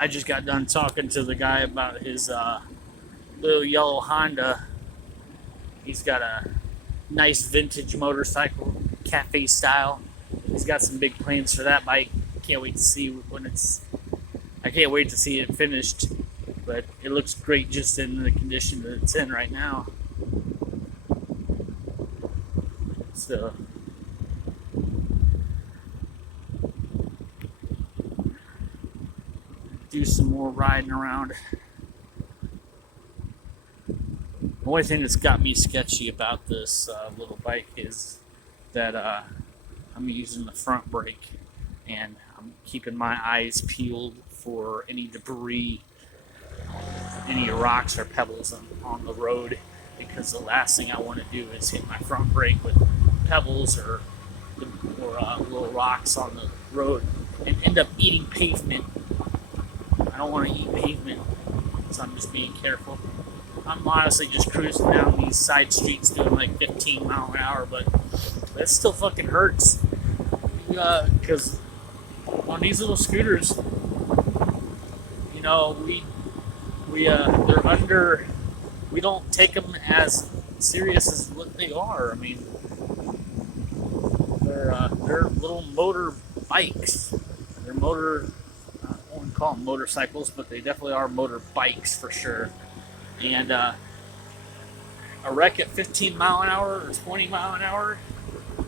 I just got done talking to the guy about his little yellow Honda. He's got a nice vintage motorcycle, cafe style. He's got some big plans for that bike. Can't wait to see when it's. I can't wait to see it finished, but it looks great just in the condition that it's in right now. So do some more riding around. The only thing that's got me sketchy about this little bike is that I'm using the front brake and I'm keeping my eyes peeled for any debris, any rocks or pebbles on the road, because the last thing I want to do is hit my front brake with pebbles or little rocks on the road and end up eating pavement. I don't want to eat pavement, so I'm just being careful. I'm honestly just cruising down these side streets doing like 15 mile an hour, but that still fucking hurts. Because on these little scooters, you know, they're under. We don't take them as serious as what they are. I mean, they're little motor bikes. They're motor. I wouldn't call them motorcycles, but they definitely are motor bikes for sure. And a wreck at 15 mile an hour or 20 mile an hour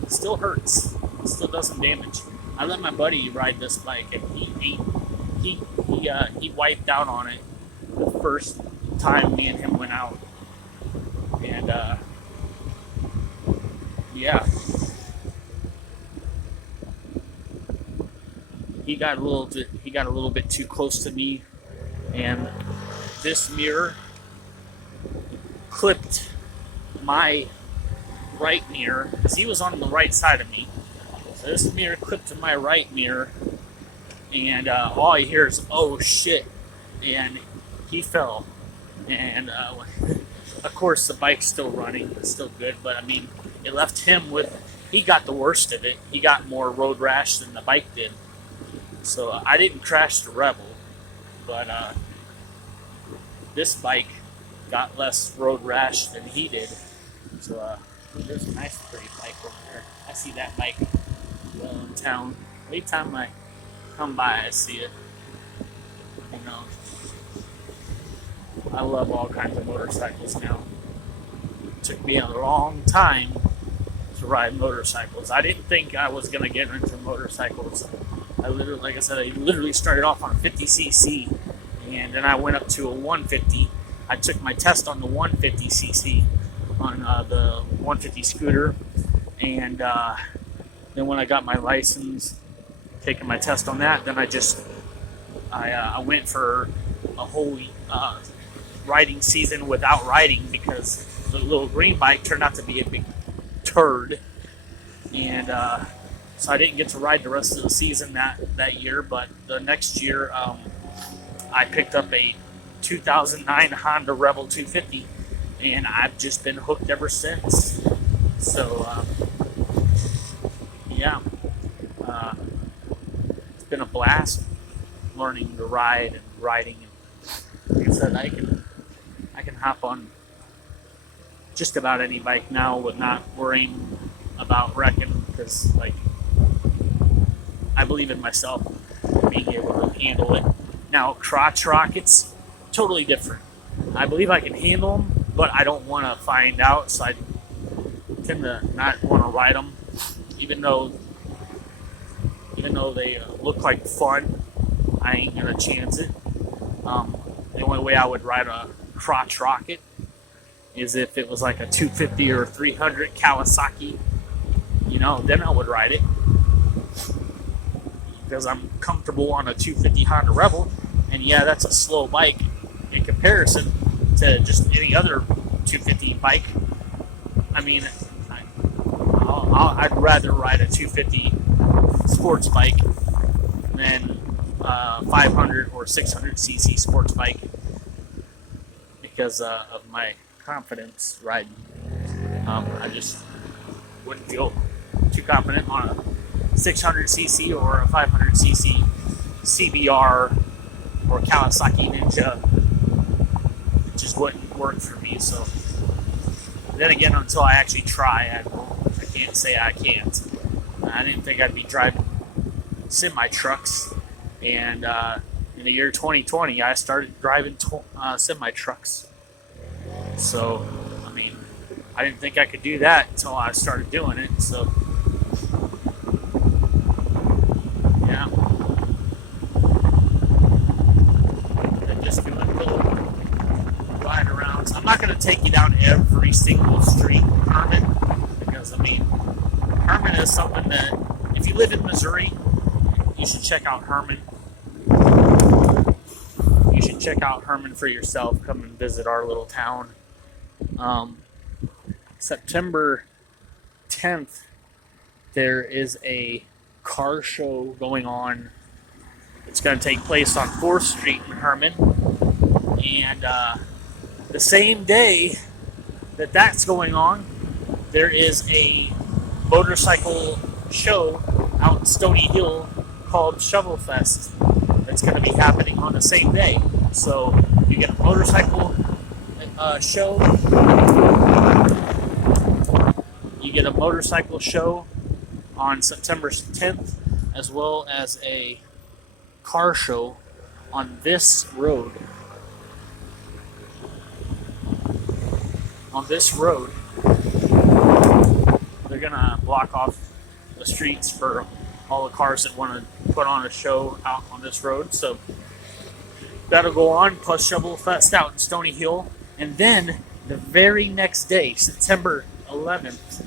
still hurts. It still does some damage. I let my buddy ride this bike, and he wiped out on it the first time me and him went out. And yeah, he got a little bit too close to me, and this mirror clipped my right mirror, because he was on the right side of me. So this mirror clipped to my right mirror, and all I hear is, oh shit, and he fell. And of course the bike's still running, it's still good, but I mean, it left him with, he got the worst of it. He got more road rash than the bike did. So I didn't crash the Rebel, but this bike got less road rash than he did. So there's a nice pretty bike over there. I see that bike well in town. Every time I come by I see it. You know, I love all kinds of motorcycles now. It took me a long time to ride motorcycles. I didn't think I was gonna get into motorcycles. Like I said, I literally started off on a 50cc, and then I went up to a 150. I took my test on the 150cc on the 150 scooter, and then when I got my license, taking my test on that, then I went for a whole riding season without riding, because the little green bike turned out to be a big turd, and so I didn't get to ride the rest of the season that year. But the next year, I picked up a 2009 Honda Rebel 250, and I've just been hooked ever since. So yeah, it's been a blast learning to ride and riding. And like I said, I can hop on just about any bike now with not worrying about wrecking, because like, I believe in myself being able to handle it. Now, crotch rockets, totally different. I believe I can handle them, but I don't want to find out, so I tend to not want to ride them, even though they look like fun. I ain't gonna chance it. The only way I would ride a crotch rocket is if it was like a 250 or 300 Kawasaki. You know, then I would ride it, because I'm comfortable on a 250 Honda Rebel, and yeah, that's a slow bike in comparison to just any other 250 bike. I mean, I'd rather ride a 250 sports bike than 500 or 600cc sports bike, because of my confidence riding. I just wouldn't feel too confident on a 600cc or a 500cc CBR or Kawasaki Ninja. It just wouldn't work for me. So then again, until I actually try, I can't say I can't. I didn't think I'd be driving semi-trucks, and in the year 2020, I started driving semi-trucks. So, I mean, I didn't think I could do that until I started doing it. So, yeah. And just doing little ride arounds. I'm not going to take you down every single street in Hermann, because, I mean, Hermann is something that, if you live in Missouri, you should check out Hermann. You should check out Hermann for yourself. Come and visit our little town. September 10th, there is a car show going on. It's going to take place on 4th Street in Hermann. And the same day that that's going on, there is a motorcycle show out in Stony Hill called Shovel Fest that's going to be happening on the same day. So you get a motorcycle show. You get a motorcycle show on September 10th, as well as a car show on this road. On this road, they're gonna block off the streets for all the cars that want to put on a show out on this road. So that'll go on, plus Shovel Fest out in Stony Hill. And then the very next day, September 11th,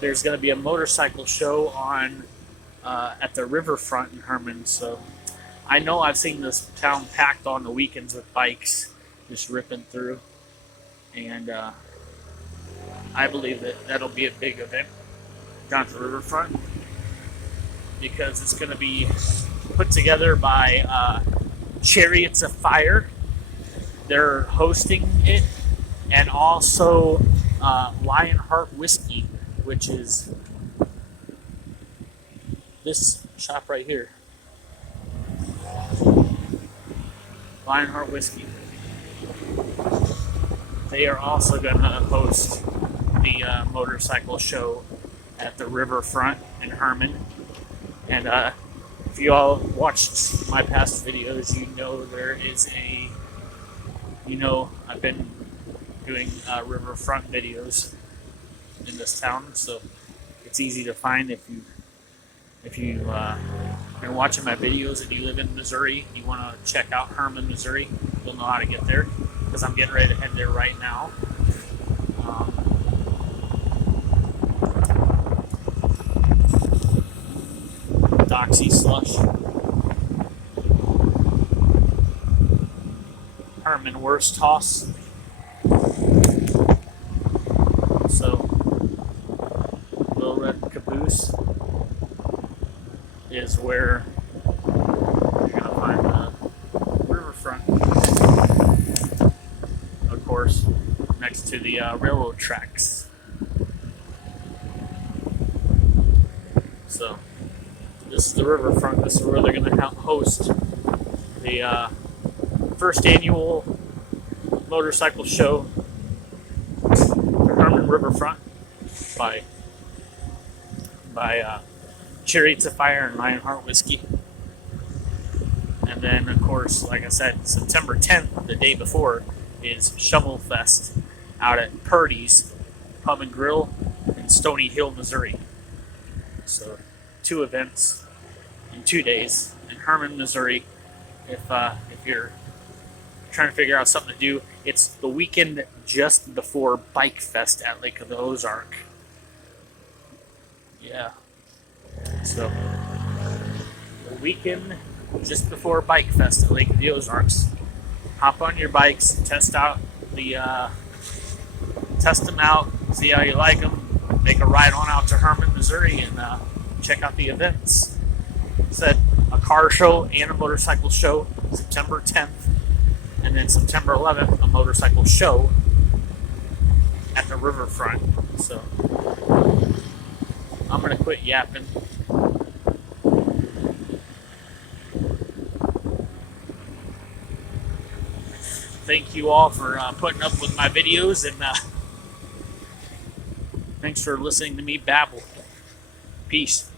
there's going to be a motorcycle show on at the riverfront in Hermann. So I know I've seen this town packed on the weekends with bikes just ripping through. And I believe that that'll be a big event down at the riverfront, because it's going to be put together by Chariots of Fire. They're hosting it, and also Lionheart Whiskey, which is this shop right here. Lionheart Whiskey. They are also going to host the motorcycle show at the riverfront in Hermann. And if you all watched my past videos, you know I've been doing riverfront videos in this town, so it's easy to find if you've been watching my videos and you live in Missouri. You want to check out Hermann, Missouri. You'll know how to get there, because I'm getting ready to head there right now. Doxy Slush. Hermann Worst Toss. So, Little Red Caboose is where you're going to find the riverfront. Of course, next to the railroad tracks. So, this is the riverfront. This is where they're going to host the first annual motorcycle show, the Hermann Riverfront, by Chariots of Fire and Lionheart Whiskey. And then, of course, like I said, September 10th, the day before, is Shovel Fest out at Purdy's Pub and Grill in Stony Hill, Missouri. So, 2 events in 2 days in Hermann, Missouri. If you're trying to figure out something to do, it's the weekend just before Bike Fest at Lake of the Ozark. Yeah. So, the weekend just before Bike Fest at Lake of the Ozarks. Hop on your bikes, test them out, see how you like them, make a ride on out to Hermann, Missouri, and check out the events. Said a car show and a motorcycle show September 10th, and then September 11th a motorcycle show at the riverfront. So I'm gonna quit yapping. thank you all for putting up with my videos, and thanks for listening to me babble. Peace.